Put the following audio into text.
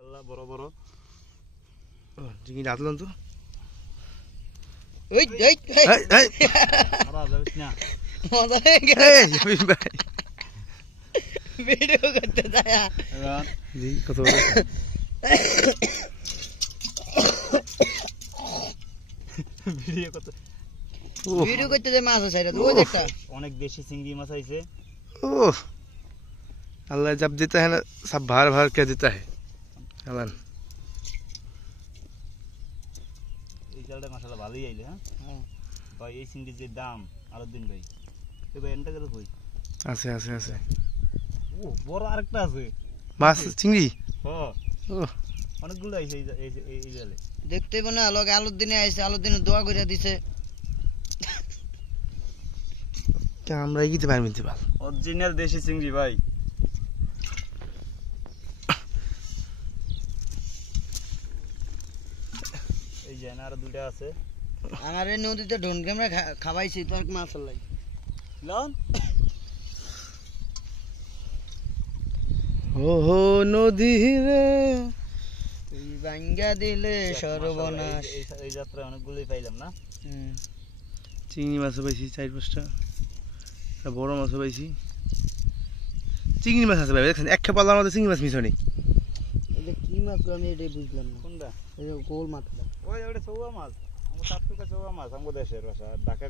মাশাআল্লাহ বড় বড় চিংড়ি রাতলাম তো ওই ওই আরা যাবিস না মজা হয়ে গেল ভাই ভিডিও করতে যায় এবার জি কত বড় ভিডিও কত ভিডিও করতে যায় মাছ আছে এটা ওই একটা অনেক বেশি চিংড়ি মাছ আইছে ओह अल्लाह जब देता है ना सब भार भार के देता है अल्लाह এই জালটা মাশাআল্লাহ ভালোই আইলে হ্যাঁ ভাই এই চিংড়ির যে দাম আলাউদ্দিন ভাই এই ভাই এন্টা করে কই আছে আছে আছে ও বড় আরেকটা আছে মাছ চিংড়ি হ্যাঁ ওহ অনেকগুলো আইছে এই জালে দেখতেই না লগে আলুদ্দিনে আইছে আলুদ্দিনে দোয়া করে দিছে কে আমরা এগিয়ে পারবো না ভাই অরিজিনাল দেশি চিংড়ি ভাই এই যে না আর দুইটা আছে আমার এই নদীতে ঢোন ক্যামেরা খাবাইছি তোর মাছ লাগে লন ও হো নদী রে তুই ভাঙ্গা দিলে সর্বনাশ এই যাত্রায় অনেকগুলোই পাইলাম না চিংড়ি মাছও পাইছি 4-5টা বড় মাছও পাইছি চিংড়ি মাছ আছে ভাই দেখছেন এক খেপ পাল্লার মধ্যে চিংড়ি মাছ মিশো নেই এটা কি মাছ আমি এটাই বুঝলাম না কোনটা এই যে গোল মাছটা ওই ওটা চৌয়া মাছ আমার 7 টাকা চৌয়া মাছ আমাদের দেশের ভাষা ঢাকা